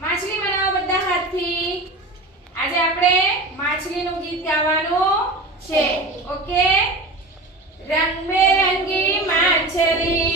માછલી બનાવો બધા હાથથી. આજે આપણે માછલીનું ગીત ગાવાનું છે. ઓકે? રંગબેરંગી માછલી.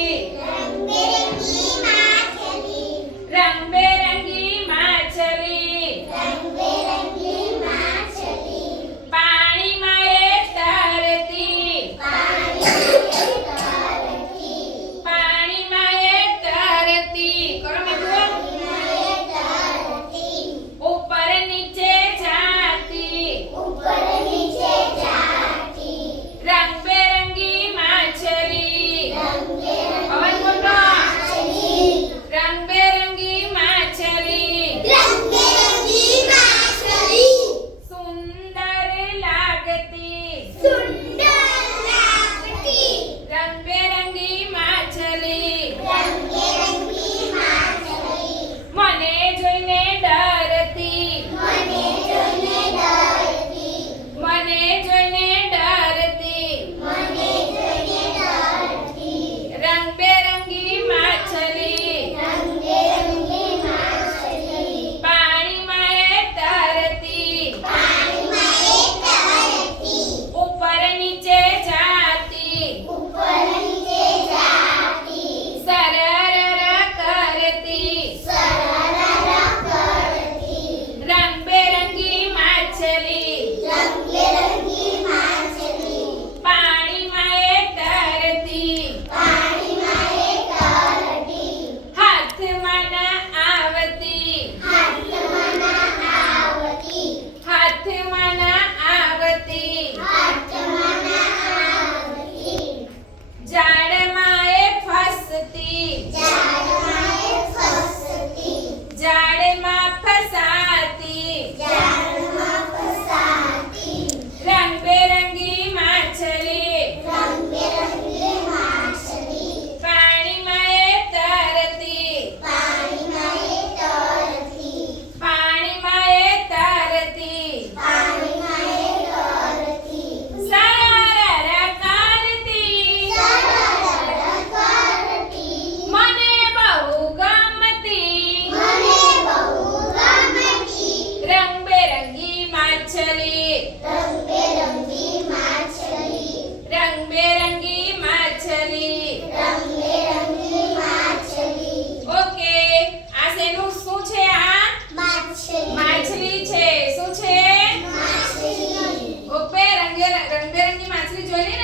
માછલી. રંગ બેરંગી માછલી. ઓકે આ શેનું શું છે આ? માછલી. છે. શું છે? ઓકે રંગે રંગબેરંગી માછલી જોઈ લે